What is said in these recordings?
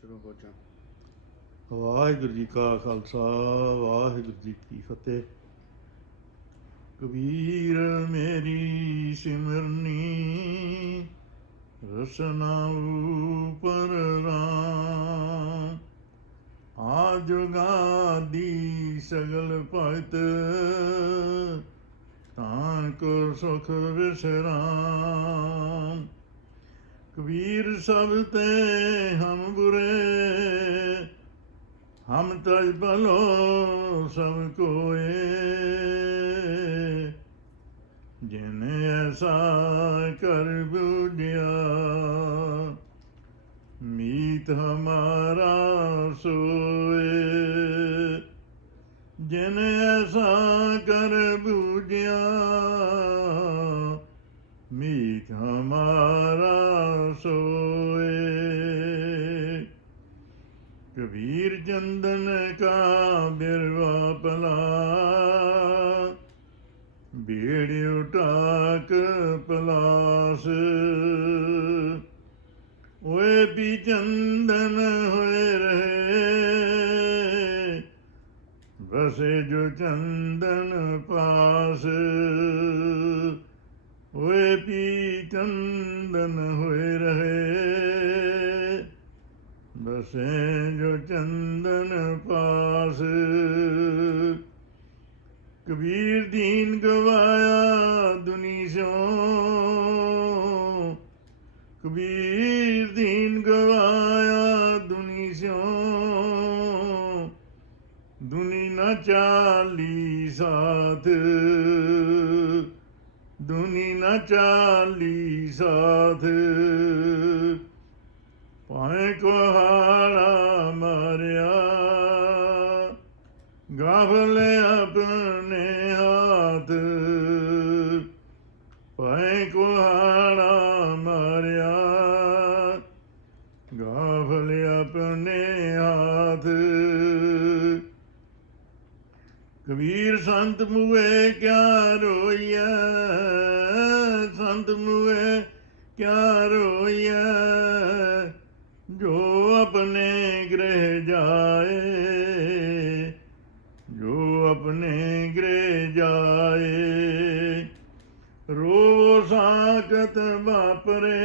ਸ਼ੁਰੂ ਹੋ ਜਾ। ਵਾਹਿਗੁਰੂ ਜੀ ਕਾ ਖਾਲਸਾ, ਵਾਹਿਗੁਰੂ ਜੀ ਕੀ ਫਤਿਹ। ਕਬੀਰ ਮੇਰੀ ਸਿਮਰਨੀ ਰਸਨਾ ਉਪਰ ਰਾਮ, ਆ ਜੁਗਾਦੀ ਸਗਲ ਭਗਤ ਤਾਂ ਕੋ ਸੁਖ ਵਿਸਰਾਮ। कबीर सब ते हम बुरे, हम तज भलो सब कोए, जिन्हें ऐसा कर बूझिया मीत हमारा सोए। जिन्हें ऐसा कर बूझिया मीत हमारा सोए। कबीर चंदन का बिरवा पला, बीड़ी उठाक पलास, ओए भी चंदन होए रहे, बसे जो चंदन पास। होए पी चंदन होए रहे, बसे जो चंदन पास। कबीर दीन गवाया दुनी सो, कबीर दीन गवाया दुनी सो, दुनी न चाली साथ, दुनी न चाली साथ। भाएं कुहाड़ा मारिया गाफल अपने हाथ, भाएं कुहाड़ा मारिया गाफल अपने हाथ। कबीर संत मुए क्या रोइया, संत मुए क्या रोइया, जो अपने गृह जाए, जो अपने गृह जाए। रोवो साकत बापरे,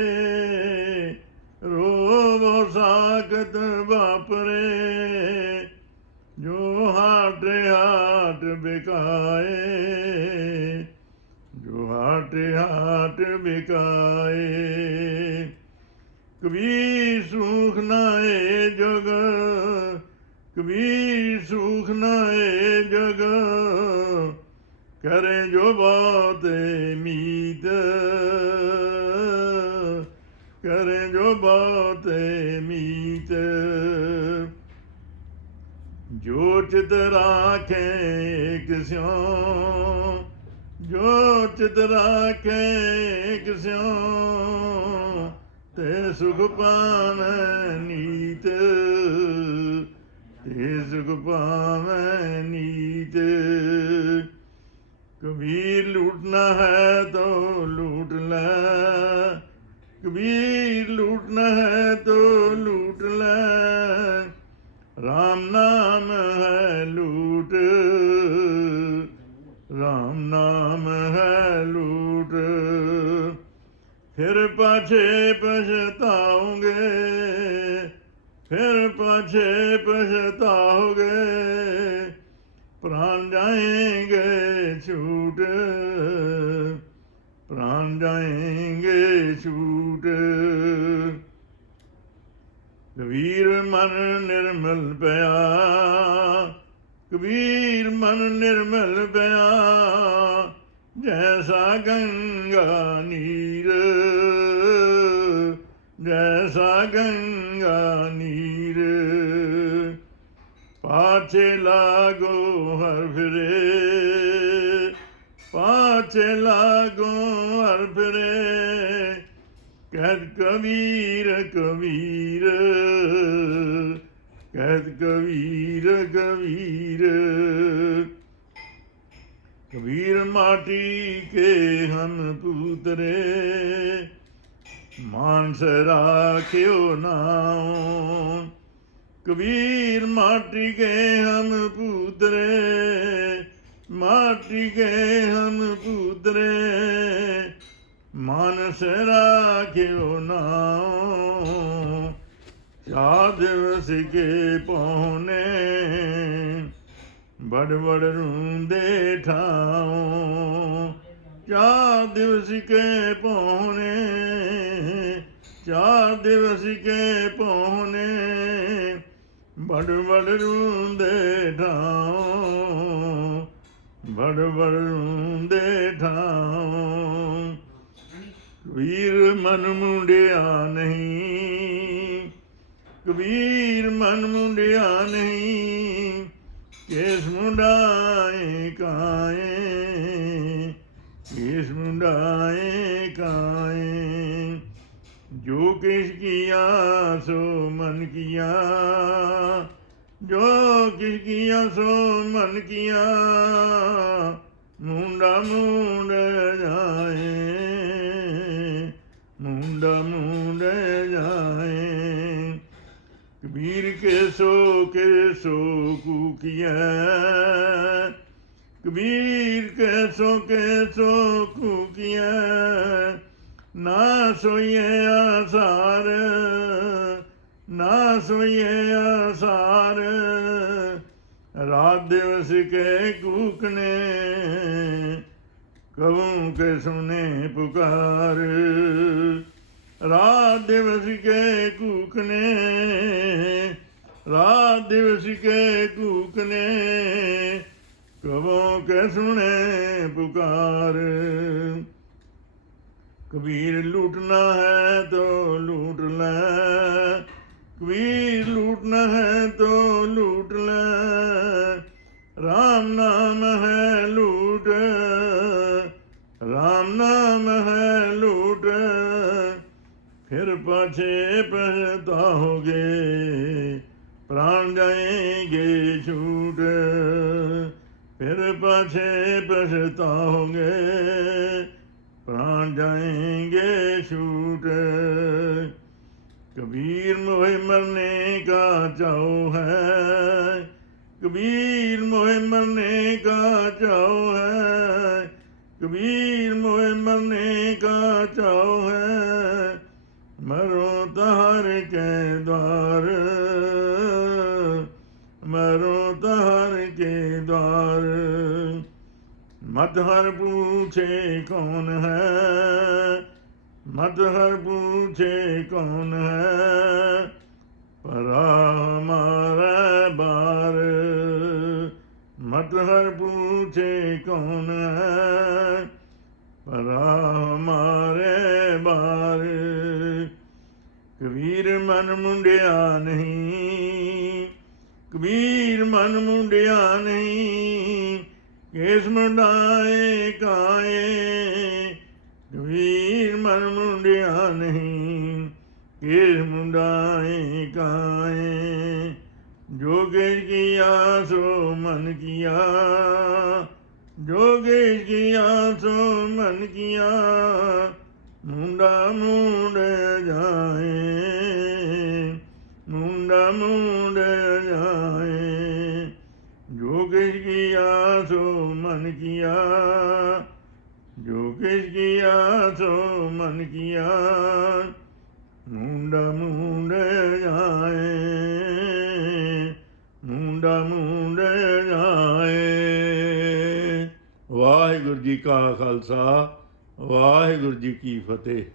रोवो साकत बापरे, जो हाट हाट बिकाए, जो हाट हाट बिकाए। कबीर सूख नाए जग, कबीर सूख नाए जग, करे जो बहुत मीत, करे जो बहुत मीत। जो चित राखे एक स्यों, जो चित राखे एक स्यों, ते सुख पावै नीत, ते सुख पावै नीत। कबीर लूटना है तो लूट ले, कबीर लूटना है तो लूट ले, राम नाम है लूट, राम नाम है लूट। फिर पाछे पछताओगे, फिर पाछे पछताओगे, प्राण जाएंगे छूट, प्राण जाएंगे छूट। कबीर मन निर्मल पया, कबीर मन निर्मल पया, जैसा गंगा नीर, जैसा गंगा नीर। पाछे लागो हर फिरे, पाछे लागो हर फिरे, कहत कबीर कबीर, कहत कबीर कबीर। कबीर माटी के हम पुतरे, मानस राख्यो नाम, कबीर माटी के हम पूतरे, माटी के हम पूतरे, मानस राख्यो नाम, 4 दिवस के पौने, बड़ बड़ रूंदे ठाओ, 4 दिवस के पौने, 4 दिवस के पौने, बड़ बड़ रूंदे ठाओ, बड़ बड़ रूंदे ठाओ। कबीर मन मुंडिया नहीं, कबीर मन मुंडिया नहीं, केस मुंडाए काए, केस मुंडाए काए। जो किस किया सो मन किया, जो किस किया सो मन किया, मुंडा मुंड जाए, मुंडा मुंड जाए। कबीर के सो कूकिया, कबीर के सो कूकिया, ना सोइए आसार, ना सोइए आसार, रात दिवस के कूकने, कबू के सुने पुकार, रात दिवस के कूकने, रात दिवस के कूकने, कबों के सुने पुकार। कबीर लूटना है तो लूट ले, कबीर लूटना है तो लूट ले, राम नाम है लूट, राम नाम है लूट, फिर पाछे पछताओगे, प्राण जाएंगे छूट, फिर पाछे पछताओगे, प्राण जाएंगे छूट। कबीर मोहे मरने का चाओ है, कबीर मोहे मरने का चाओ है, कबीर मोहे मरने का चाओ है, मरो तहार के द्वार, मरो तहार के द्वार। मत हर पूछे कौन है, मत हर पूछे कौन है, परा हमारा बार, मत हर पूछे कौन है, परा हमारे बार। कबीर मन मुंडिया नहीं, कबीर मन मुंडिया नहीं, केस मुंडाए काए, कबीर मन मुंडिया नहीं, केस मुंडाए काए। जो केस किया सो मन किया, जो केस किया सो मन किया, मुंडा मुंड जाए, मुंडा मुंड जाए। जो किस किया सो मन किया, जो किस किया सो मन किया, मुंडा मुंड जाए, मुंडा मुंड जाए। वाहिगुरू जी का खालसा, वाहिगुरू जी की फतेह।